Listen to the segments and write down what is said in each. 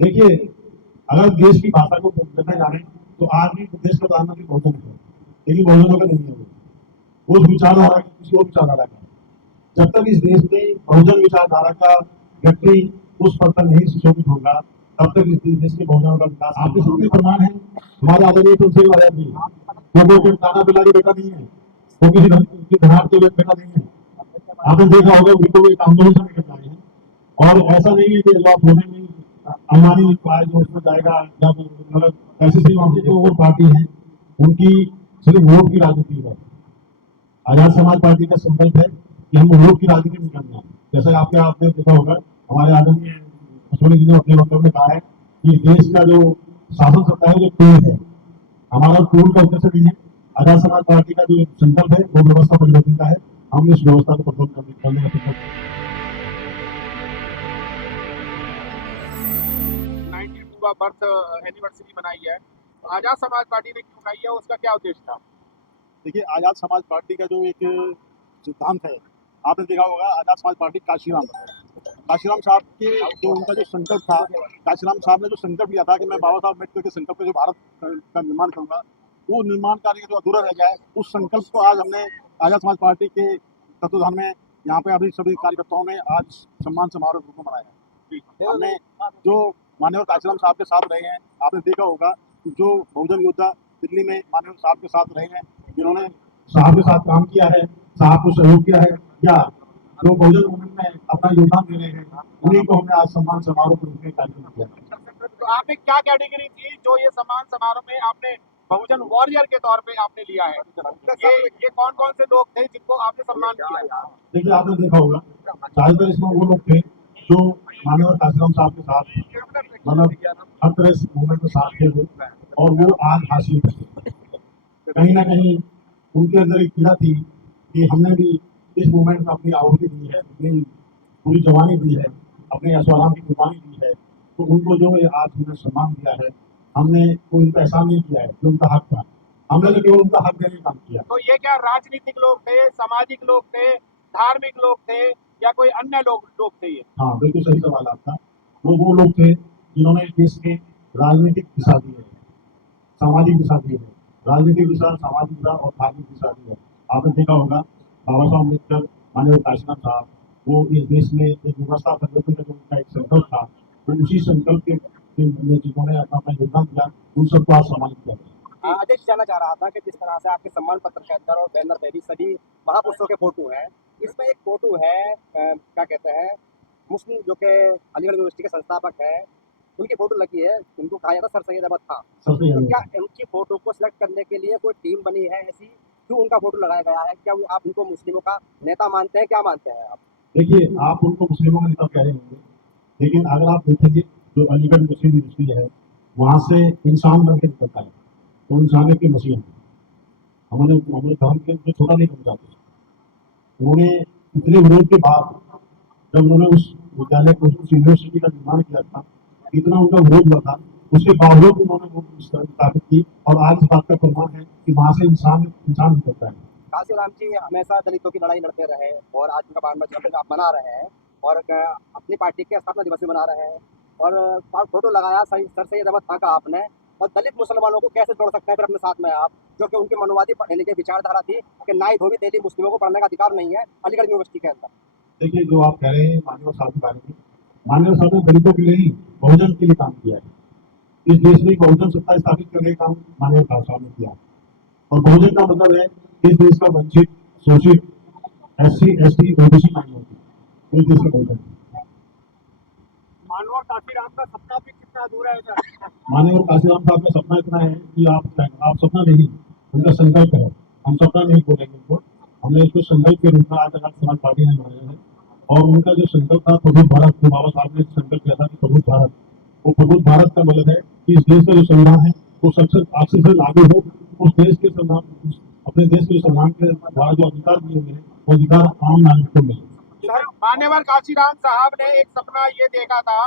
देखिए, अगर देश की भाषा को करने जा रहे हैं तो आज भी देश का प्रधानमंत्री बहुजन है, लेकिन बहुजनों का नहीं है वो उस विचारधारा की किसी और विचारधारा का है। जब तक इस देश में बहुजन विचारधारा का व्यक्ति उस पद पर नहीं सुशोभित होगा, तब तक इस देश के बहुजनों का विकास। आपके सामने प्रमाण है, हमारे आदरणीय तुलसी महाराज जी, वो कोई टाना बिलारी बेटा नहीं है, वो किसी धनाढ़ के बेटा नहीं है। आपने देखा होगा उनको एक आंदोलन से लेकर आए हैं। और ऐसा नहीं है कि आप होने में अंबानी जो उसमें जाएगा, जब मतलब ऐसी सी जो वो पार्टी है उनकी सिर्फ वोट की राजनीति है। आजाद समाज पार्टी का संकल्प है कि हम वोट की राजनीति नहीं करना है। जैसे आपने देखा होगा, हमारे आदरणीय अशोक जी ने अपने वक्तव्य में कहा है कि देश का जो शासन सत्ता है जो टूल है, हमारा टूल का उद्देश्य नहीं है। आजाद समाज पार्टी का जो संकल्प है वो व्यवस्था परिवर्तन का है। हम इस व्यवस्था को प्रबोध करने का संकल्प। 92वां बर्थ एनिवर्सरी मनाई है, आजाद समाज पार्टी ने क्यों मनाई है, उसका क्या उद्देश्य था? देखिए, आजाद समाज पार्टी का जो एक सिद्धांत है, आपने देखा होगा, आजाद समाज पार्टी काशीराम साहब के जो उनका जो संकल्प था, काशीराम साहब ने जो संकल्प लिया था कि मैं बाबा साहब अम्बेडकर के संकल्प पे जो भारत का निर्माण करूंगा, वो निर्माण कार्य जो अधूरा रह गया है, उस संकल्प को आज हमने आजाद समाज पार्टी के तत्वाधान में यहाँ पे अभी सभी कार्यकर्ताओं ने आज सम्मान समारोह रूप में मनाया। हमने जो माननीय काशीराम साहब के साथ रहे हैं, आपने देखा होगा जो बहुजन योद्धा दिल्ली में माननीय साहब के साथ रहे हैं, जिन्होंने साहब के साथ काम किया है, साहब को सहयोग किया है, या जो बहुजन मूवमेंट में अपना योगदान दे रहे हैं, उन्हीं को हमने आज सम्मान समारोह के रूप में कार्यक्रम किया। तो आपने क्या कैटेगरी थी जो ये सम्मान समारोह में आपने बहुजन वॉरियर के तौर पे आपने लिया है? ये कौन कौन से लोग थे जिनको आपने सम्मान किया? देखिए, आपने देखा होगा ज्यादातर इसमें वो लोग थे जो माननीय काशीराम साहब के साथ मतलब हर तरह से मूवमेंट में साथ थे वो, और वो आज हासिल थे। कहीं ना कहीं उनके अंदर एक पीड़ा थी कि हमने भी इस मूवमेंट में अपनी आहुति दी है, अपनी पूरी जवानी दी है, अपने ऐशोआराम की कुर्बानी दी है, तो उनको जो ये आज हमने सम्मान दिया है, हमने कोई उनका एहसान नहीं किया है, जो उनका हक था, हमने तो केवल उनका हक देने का काम किया। तो ये क्या राजनीतिक लोग थे, सामाजिक लोग थे, धार्मिक लोग थे, या कोई अन्य लोग थे ये? हाँ, बिल्कुल सही सवाल आपका। वो लोग थे जिन्होंने इस देश में राजनीतिक दिशा दी है, सामाजिक दिशा दी है, राजनीतिक दिशा, सामाजिक दिशा और धार्मिक दिशा दी है। आपने देखा होगा बाबा साहब अम्बेडकर, माननीय काशीनाथ साहब, वो इस देश में एक व्यवस्था परिवर्तन का जो उनका एक संकल्प था, वो उसी संकल्प के में जिन्होंने अपना योगदान दिया, उन सबको आज सम्मानित किया गया। आदेश जानना चाह रहा था कि जिस तरह से आपके सम्मान पत्र के अंदर और बैनर पे भी सभी महापुरुषों के फोटो हैं, इसमें एक फोटो है क्या कहते हैं, मुस्लिम जो कि अलीगढ़ यूनिवर्सिटी के संस्थापक है, उनकी फोटो लगी है, उनको कहा जाता सर सैयद अहमद खां। तो क्या उनकी फोटो को सिलेक्ट करने के लिए कोई टीम बनी है ऐसी, क्यों उनका फोटो लगाया गया है? क्या आप उनको मुस्लिमों का नेता मानते हैं, क्या मानते हैं आप? देखिए, आप उनको मुस्लिमों का नेता कह रहे होंगे, लेकिन अगर आप देखेंगे जो अलीगढ़ मुस्लिम यूनिवर्सिटी है, वहाँ से इंसान बन के निकलता है, तो इंसानियत की मसीहा है। हमारे धर्म के छोटा नहीं करना चाहते। उन्होंने इतने विरोध के बाद जब उन्होंने उस विद्यालय को, उस यूनिवर्सिटी का निर्माण किया था, इतना उनका विरोध हुआ था, उसके बावजूद उन्होंने वो स्थापित की, और आज इस बात का प्रमाण है कि वहां से इंसान निकलता है। काशीराम जी हमेशा दलितों की लड़ाई लड़ते रहे और आज उनका 52वां जन्मदिन आप मना रहे हैं और अपनी पार्टी के स्थापना दिवस भी मना रहे हैं, और फोटो लगाया सर सैयद अहमद खां का आपने, और दलित मुसलमानों को कैसे जोड़ सकते हैं फिर अपने साथ में आप, जो कि उनकी मनुवादी पढ़ने की विचारधारा थी कि नाई धोबी तेली मुस्लिमों को पढ़ने का अधिकार नहीं है अलीगढ़ यूनिवर्सिटी के अंदर। देखिए, जो आप कह रहे हैं माननीय साहब के बारे में, माननीय साहब ने दलितों के लिए ही, बहुजन के लिए काम किया है। इस देश में बहुजन सत्ता स्थापित करने का काम माननीय साहब ने किया, और बहुजन का मतलब है इस देश का वंचित, शोषित, SC ST OBC माइनॉरिटी, इस देश का बहुजन। मानव काशीराम का सपना भी कितना अधूरा है सर? माननीय काशीराम साहब का सपना इतना है कि आप सपना नहीं, उनका संकल्प है। हम सपना नहीं बोलेंगे उनको, हमने इसको संकल्प के रूप में आज तक समाज पार्टी ने बनाया है। और उनका जो संकल्प था प्रबुद्ध भारत, जो बाबा साहब ने संकल्प किया था कि प्रबुद्ध भारत, वो प्रबुद्ध भारत का मतलब है कि इस देश का जो संविधान है वो अक्सर से लागू हो, उस देश के संविधान, अपने देश के संविधान के द्वारा जो अधिकार दिए हुए हैं वो अधिकार आम नागरिक को मिले। मान्यवर काशीराम साहब ने एक सपना ये देखा था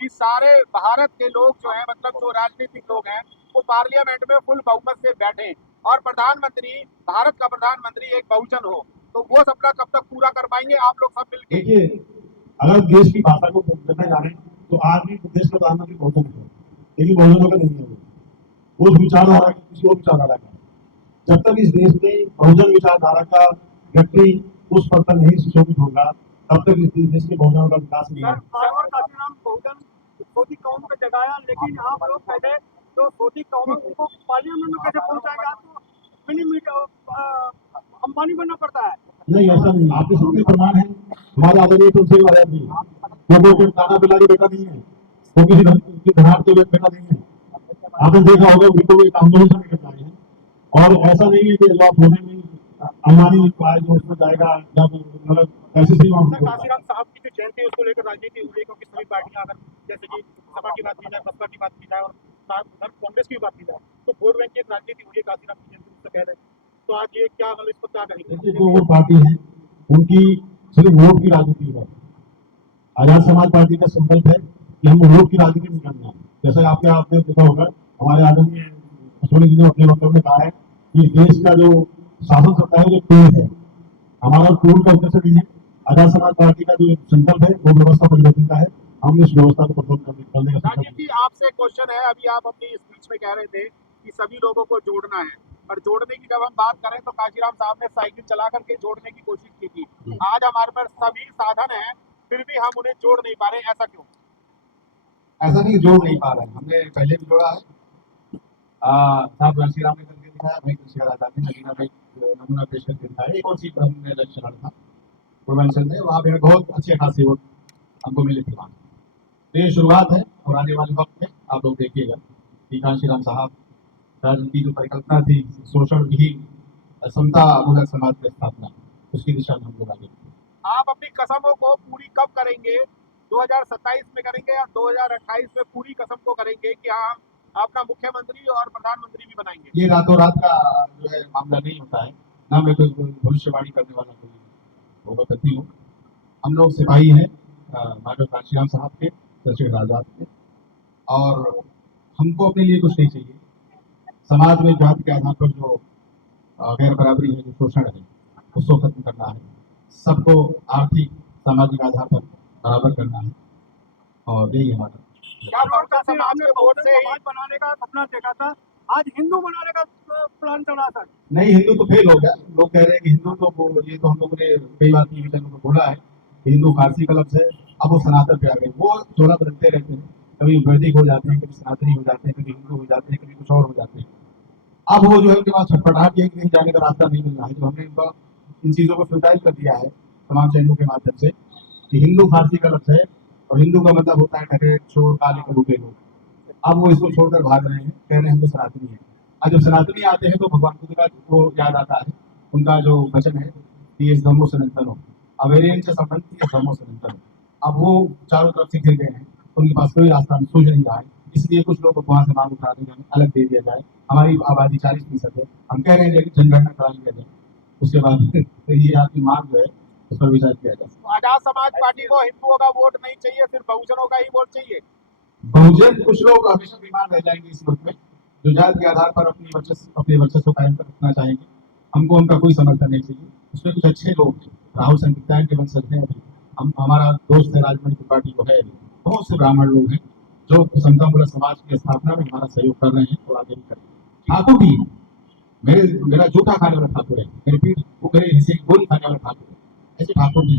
कि सारे भारत के लोग जो है, मतलब जो राजनीतिक लोग हैं, वो पार्लियामेंट में फुल बहुमत से बैठे और प्रधानमंत्री, भारत का प्रधानमंत्री एक बहुजन हो। तो वो सपना कब तक पूरा कर पाएंगे आप लोग सब मिलकर? देखिए, अगर देश की भाषा को करने जा रहे हैं तो तो आज भी देश का प्रधानमंत्री बहुजन है, लेकिन बहुजनों का नहीं है वो। उस विचारधारा की किसी और विचारधारा का। जब तक इस देश में बहुजन विचारधारा का व्यक्ति उस पद पर नहीं सुशोभित होगा, तब तक इस देश के बहुजनों का विकास नहीं होगा। सर काशीराम बहुजन सोती कौम पे जगाया, लेकिन यहाँ पर लोग पहले जो सोती कौम है उनको पार्लियामेंट में कैसे पहुंचाएगा? तो अंबानी बनना पड़ता है। नहीं, ऐसा नहीं। आपके सामने प्रमाण है, हमारे आदरणीय तुलसी महाराज जी, वो कोई दाना बिलारी बेटा नहीं है, वो किसी धनाढ़ के बेटा नहीं है। आपने देखा होगा बिल्कुल एक आंदोलन से निकल आए हैं, और ऐसा नहीं है कि आप होने में अंबानी जो उसमें जाएगा या मतलब ऐसे से सर काशीराम साहब की जो जयंती है उसको लेकर राजनीति हो रही, क्योंकि सभी पार्टियां, अगर जैसे कि सपा की बात की जाए, बसपा की बात की जाए और उधर कांग्रेस की बात की जाए, तो वोट बैंक की एक राजनीति हो रही है काशीराम की जयंती उससे पहले। तो आज ये क्या मतलब इसको क्या कहेंगे? जो वो पार्टी है उनकी सिर्फ वोट की राजनीति है। आजाद समाज पार्टी का संकल्प है कि हम वोट की राजनीति नहीं करना। जैसे आपने देखा होगा, हमारे आदरणीय अश्विनी जी ने अपने वक्तव्य में कहा है कि देश का जो शासन सत्ता है वो टूल है, हमारा टूल का उद्देश्य नहीं है। आजाद समाज पार्टी का जो संकल्प है वो व्यवस्था परिवर्तन का है, हम इस व्यवस्था को परिवर्तन करने का राजीव जी, आपसे क्वेश्चन है, अभी आप अपनी स्पीच में कह रहे थे कि सभी लोगों को जोड़ना है, पर जोड़ने की जब हम बात करें तो काशीराम साहब ने साइकिल चला करके जोड़ने की कोशिश की थी। आज हमारे पास सभी साधन हैं, फिर भी हम उन्हें जोड़ नहीं पा रहे, ऐसा क्यों? ऐसा नहीं जोड़ नहीं पा रहे हैं, हमने पहले भी जोड़ा है। साहब काशीराम ने करके दिखाया, भाई कृषि आजाद ने नमूना पेश करके दिखाया। एक और सीट पर हमने इलेक्शन लड़ा था पूर्वांचल में, वहाँ पे बहुत अच्छे खासे वोट हमको मिले थे वहाँ। तो ये शुरुआत है, और आने वाले वक्त में आप लोग देखिएगा कि काशीराम साहब की जो परिकल्पना थी शोषण विहीन समता मूलक समाज की स्थापना, उसकी दिशा में हम लोग आगे। आप अपनी कसमों को पूरी कब करेंगे? 2027 में करेंगे या 2028 में पूरी कसम को करेंगे कि हाँ अपना मुख्यमंत्री और प्रधानमंत्री भी बनाएंगे? ये रातों रात का जो है मामला नहीं होता है, ना मैं कोई भविष्यवाणी करने वाला कोई होगा करती हूँ। हम लोग सिपाही हैं माधव काशीराम साहब के, चंद्रशेखर आजाद के, और हमको अपने लिए कुछ नहीं चाहिए। समाज में जाति के आधार पर जो गैर बराबरी है, जो शोषण है, उसको खत्म करना है। सबको आर्थिक सामाजिक आधार पर बराबर करना है, और यही हमारा। क्या बहुजन समाज के वोट से ही बनाने का सपना देखा था, आज हिंदू बनाने का प्लान चला सर? नहीं, हिंदू तो फेल हो गया। लोग कह रहे हैं कि हिंदू तो ये तो हम लोगों ने कई बार टीवी चैनल पर बोला है, हिंदू फारसी का लफ्ज है, अब वो सनातन पे आ गए। वो थोड़ा बदलते रहते हैं, कभी वैदिक हो जाते हैं, कभी सनातनी हो जाते हैं, कभी हिंदू हो जाते हैं, कभी कुछ और हो जाते हैं। अब वो जो है उनके पास छटपटाहट ये कहीं जाने का रास्ता नहीं मिल रहा है। जो हमने इनका इन चीज़ों को फ्यूटाइल कर दिया है तमाम चैनलों के माध्यम से कि हिंदू फारसी का लफ्ज है, और हिंदू का मतलब होता है ठगे चोर काले कबूते लोग। अब वो इसको छोड़कर भाग रहे हैं, कह रहे हैं हम तो सनातनी हैं। और जब सनातनी आते हैं तो भगवान बुद्ध का वो याद आता है, उनका जो वचन है कि इस धर्मो सनातन हो, अवेरियन से संबंध की धर्मो सनातन हो। अब वो चारों तरफ से घिर गए हैं, उनके पास कोई रास्ता सूझ नहीं रहा है। इसलिए कुछ लोग वहाँ से मांग उठा रहे हैं, अलग दे दिया जाए। हमारी आबादी 40% है, हम कह रहे हैं कि जनगणना करा लिया जाए, उसके बाद तो ये आपकी मांग जो है उस पर विचार किया जाए। आजाद समाज पार्टी को हिंदुओं का वोट नहीं चाहिए, सिर्फ बहुजनों का ही वोट चाहिए। बहुजन कुछ लोग हमेशा बीमार रह जाएंगे इस मुल्क में, जो जाति के आधार पर अपने वर्चस्व कायम कर रखना चाहेंगे। हमको उनका कोई समर्थन नहीं चाहिए। उसमें कुछ अच्छे लोग हैं, राहुल संगीतायन के वंशज हैं, अभी हमारा दोस्त है राजमणि त्रिपाठी को है, बहुत से ब्राह्मण लोग हैं जो समतामूलक समाज की स्थापना में हमारा सहयोग कर रहे हैं और आगे भी करेंगे। ठाकुर भी मेरा जूठा खाने वाला ठाकुर है, मेरे पीठ वो मेरे हिस्से की गोली खाने वाला ठाकुर है। ऐसे ठाकुर भी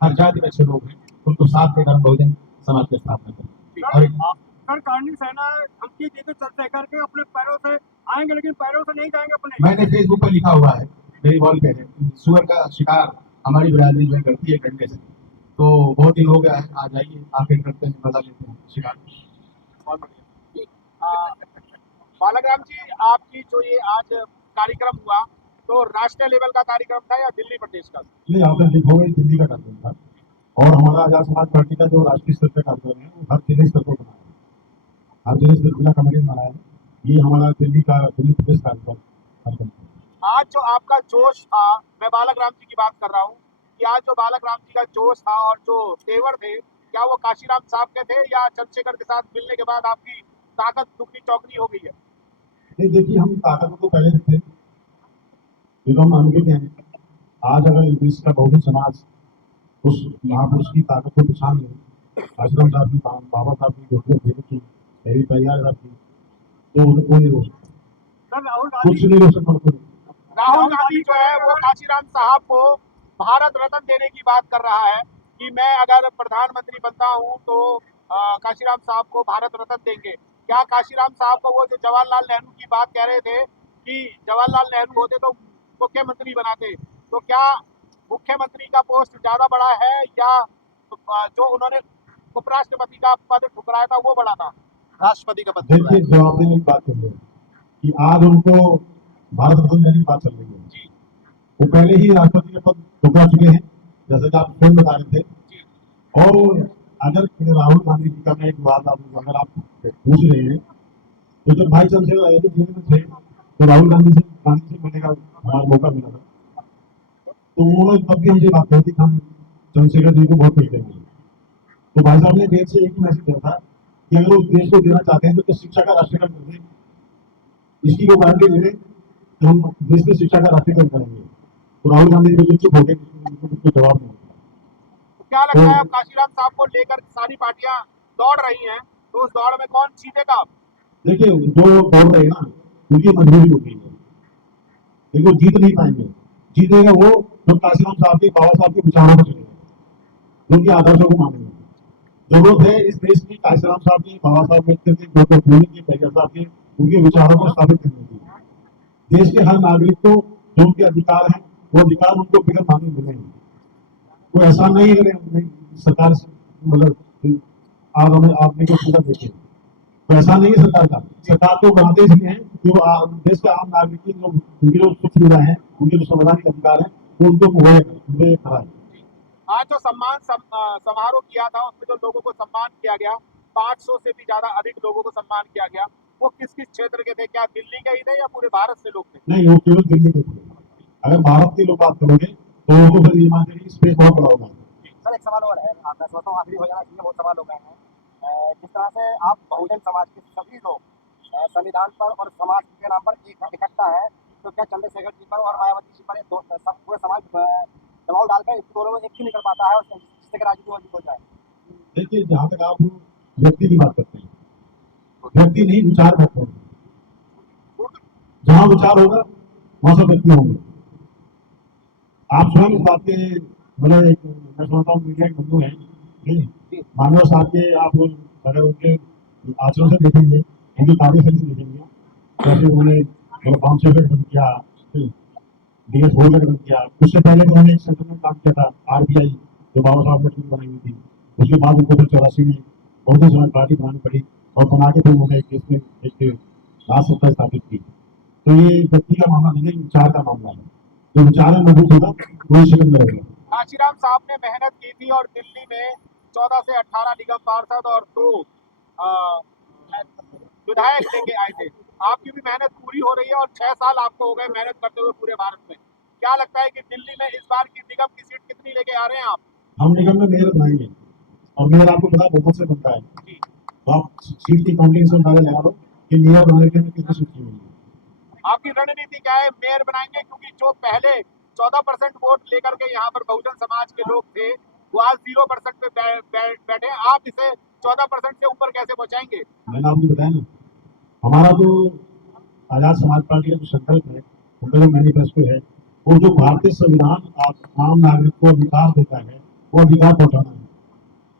हर जाति में अच्छे लोग हैं, उनको साथ देकर बहुजन समाज की स्थापना करें। और सर करनी सेना धमकी देकर चल करके अपने पैरों से आएंगे, लेकिन पैरों से नहीं जाएंगे अपने। मैंने फेसबुक पर लिखा हुआ है, मेरी वॉल पे है, सुअर का शिकार हमारी बिरादरी में करती है डंडे से। तो बहुत दिन हो गया है, आ जाइए, आखिर करते हैं, मजा लेते हैं शिकार। बालाग्राम जी, आपकी जो ये आज कार्यक्रम हुआ, तो राष्ट्रीय लेवल का कार्यक्रम था या दिल्ली प्रदेश का? नहीं, आपने देखा होगा दिल्ली का कार्यक्रम था, और हमारा आजाद समाज पार्टी का जो राष्ट्रीय स्तर का कार्यक्रम है वो हर जिले स्तर पर बना है, हर जिला कमेटी में बना है। ये हमारा दिल्ली प्रदेश कार्यक्रम। आज जो आपका जोश था, मैं बालाग्राम जी की बात कर रहा हूँ कि आज जो बालाग्राम जी का जोश था और जो तेवर थे, क्या वो काशीराम साहब के थे या चंद्रशेखर के साथ मिलने के बाद आपकी ताकत दुगनी चौगनी हो गई है? नहीं, देखिए, हम ताकत में तो पहले से थे, ये तो हम अनुभवी हैं। आज अगर देश का बहुजन समाज उस महापुरुष की ताकत को पहचान ले आश्रम साहब की, बाबा साहब की, डॉक्टर भगत की, मेरी तैयार साहब की, तो उनको नहीं रोक सकता, सर राहुल कुछ गांधी नहीं रोक सकता उनको। राहुल गांधी जो है वो काशीराम साहब को भारत रत्न देने की बात कर रहा है कि मैं अगर प्रधानमंत्री बनता हूं तो काशीराम साहब को भारत रत्न देंगे। क्या काशीराम साहब को वो जो जवाहरलाल नेहरू की बात कह रहे थे कि जवाहरलाल नेहरू होते तो मुख्यमंत्री बनाते, तो क्या मुख्यमंत्री का पोस्ट ज्यादा बड़ा है या जो उन्होंने उपराष्ट्रपति का पद ठुकराया था वो बड़ा था? राष्ट्रपति का पद देखिए, जवाब देने की बात कर रहे हैं कि आज उनको भारत रत्न देने की बात चल रही है। वो पहले ही राष्ट्रपति के पद ठुकरा चुके हैं, जैसे कि आप स्वयं बता रहे थे। और अगर राहुल गांधी जी का मैं एक बात अगर आप पूछ रहे हैं, तो जब भाई चंद्रशेखर आजाद जेल में थे तो राहुल गांधी से मिलने का हमारा मौका मिला था, तो उन्होंने तब भी हमसे बात कही थी कि हम चंद्रशेखर जी को वोट नहीं देंगे। तो भाई साहब ने देश से एक ही मैसेज दिया था कि अगर वो देश को देना चाहते हैं तो शिक्षा का राष्ट्रीयकरण कर दें, इसकी वो गारंटी दे दें कि हम देश में शिक्षा का राष्ट्रीयकरण करेंगे। तो राहुल गांधी जी चुप हो गए, उनको जवाब नहीं दिया। तो क्या लगता है अब काशीराम साहब को लेकर सारी पार्टियां दौड़ रही हैं, तो उस दौड़ में कौन जीतेगा? देखिए, जो दौड़ रहे हैं ना, उनकी मजबूरी हो गई है, लेकिन वो जीत नहीं पाएंगे। जीतेगा वो जो काशीराम साहब के, बाबा साहब के विचारों को चलेगा, जो उनके आदर्शों को मानेंगे। जरूरत है इस देश की काशीराम साहब के, बाबा साहब अम्बेडकर के, डॉक्टर फूले के, पैगम्बर साहब के, उनके विचारों को स्थापित करने की। देश के हर नागरिक को जो उनके अधिकार हैं, वो अधिकार उनको बिना मांगे मिलेंगे। कोई ऐसा नहीं है सरकार मतलब आज हमें आपने को सुविधा देखे, तो ऐसा नहीं है सरकार को बनाते इसलिए है कि वो देश के आम नागरिक की जो उनकी जो सुख सुविधा है, उनके जो संवैधानिक अधिकार है, वो उनको मुहैया कराए। आज जो सम्मान समारोह किया था उसमें जो लोगों को सम्मान किया गया, 500 से भी ज्यादा अधिक लोगों को सम्मान किया गया, वो किस किस क्षेत्र के थे? क्या दिल्ली के ही थे या पूरे भारत से लोग थे? नहीं, वो केवल दिल्ली के थे। अगर भारत के लोग बात करोगे तो उनको फिर ये मान लीजिए स्पेस बहुत बड़ा होगा। सर एक सवाल और है, मैं सोचता हूँ आखिरी हो जाना चाहिए, बहुत सवाल हो गए हैं। जिस तरह से आप बहुजन समाज के सभी लोग संविधान पर और समाज के नाम पर इकट्ठा है, तो क्या चंद्रशेखर जी पर और मायावती जी पर सब पूरे समाज दबाव डालकर इन दोनों में एक ही निकल पाता है और जिससे राजनीति हो जाए? देखिए, जहाँ तक आप व्यक्ति की बात करते हैं, व्यक्ति नहीं विचार करते हैं। जहाँ विचार होगा वहां सब व्यक्ति होंगे। आप स्वयं इस बात के मतलब एक मैं समझता हूँ मीडिया के बंधु हैं, मानव साहब के आप अगर उनके आचरण से देखेंगे, उनकी कार्यशैली से देखेंगे, जैसे उन्होंने मतलब 500 का गठन किया, डीएस होल का गठन किया। उससे पहले तो उन्होंने एक संगठन में काम किया था, आरबीआई, जो बाबा साहब ने बनाई हुई थी। उसके बाद उनको फिर 84 में बहुजन समाज पार्टी बनानी पड़ी और बना के फिर उन्होंने एक राज सत्ता स्थापित की। तो ये व्यक्ति का मामला नहीं है, विचार का मामला है। जो विचार में मजबूत होगा वही शक्ल में रहेगा। काशीराम साहब ने मेहनत की थी और दिल्ली में 14 से 18 निगम पार्षद और 2 विधायक लेके आए थे। आपकी भी मेहनत पूरी हो रही है और 6 साल आपको हो गए मेहनत करते हुए पूरे भारत में। क्या लगता है कि दिल्ली में इस बार की निगम की सीट कितनी लेके आ रहे हैं आप? हम निगम में मेयर बनाएंगे और मेयर आपको पता बहुमत से बनता है, तो आप सीट की काउंटिंग से अंदाजा लगा लो कि मेयर बनाने के लिए कितनी सीट चाहिए। आपकी रणनीति क्या है? मेयर बनाएंगे क्योंकि जो पहले 14% वोट लेकर के यहाँ पर बहुजन समाज के लोग थे वो आज 0% पे बैठे। आप इसे 14% से ऊपर कैसे पहुंचाएंगे? मैंने आपको बताया ना, हमारा जो आजाद समाज पार्टी का जो संकल्प है, उनका जो मैनिफेस्टो है, वो जो भारतीय संविधान आम नागरिक को अधिकार देता है, वो अधिकार पहुंचाना है।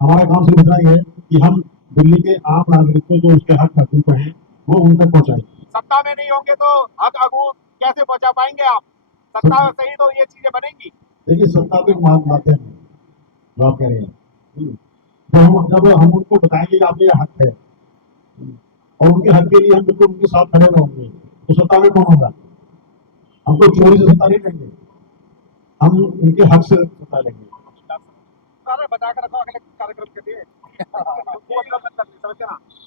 हमारा काम सिर्फ इतना ही है कि हम दिल्ली के आम नागरिक को जो उसके हक हकूक हैं वो उन तक पहुंचाएं। सत्ता में नहीं होंगे तो हक हकूक कैसे पहुंचा पाएंगे आप? सत्ता से ही तो ये चीजें बनेंगी। देखिए, सत्ता पे बातें हैं जो आप कह रहे हैं, जब हम उनको बताएंगे कि आपके हक है और उनके हक के लिए हम बिल्कुल उनके साथ खड़े रहेंगे, तो सत्ता में कौन होगा? हमको चोरी से सत्ता नहीं देंगे, हम उनके हक से सत्ता लेंगे। बताकर रखो अगले कार्यक्रम के लिए।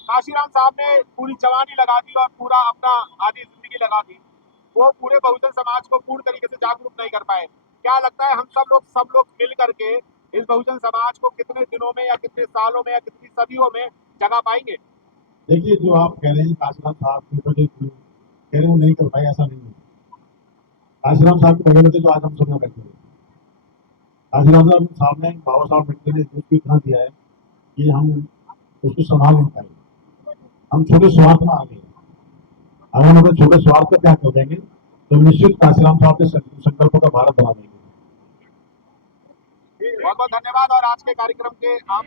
काशीराम साहब ने पूरी जवानी लगा दी और पूरा अपना आधी जिंदगी लगा दी, वो पूरे बहुजन समाज को पूर्ण तरीके से जागरूक नहीं कर पाए। क्या लगता है हम सब लोग मिल करके इस बहुजन समाज को कितने दिनों में या कितने सालों में या कितनी सदियों में जगा पाएंगे? देखिए, जो आप कह रहे हैं काशीराम साहब की वजह कह रहे वो नहीं कर पाए, ऐसा नहीं है। काशीराम साहब की वजह से जो आज हम सब बैठे हैं, काशीराम साहब ने बाबा साहब अम्बेडकर ने देश को इतना दिया है कि हम उसको संभाल नहीं पाए, हम छोटे स्वार्थ में आ गए। अगर हम अपने छोटे स्वार्थ का त्याग कर देंगे तो निश्चित काशीराम साहब के संकल्पों का भारत बना देंगे। बहुत बहुत धन्यवाद और आज के कार्यक्रम के आप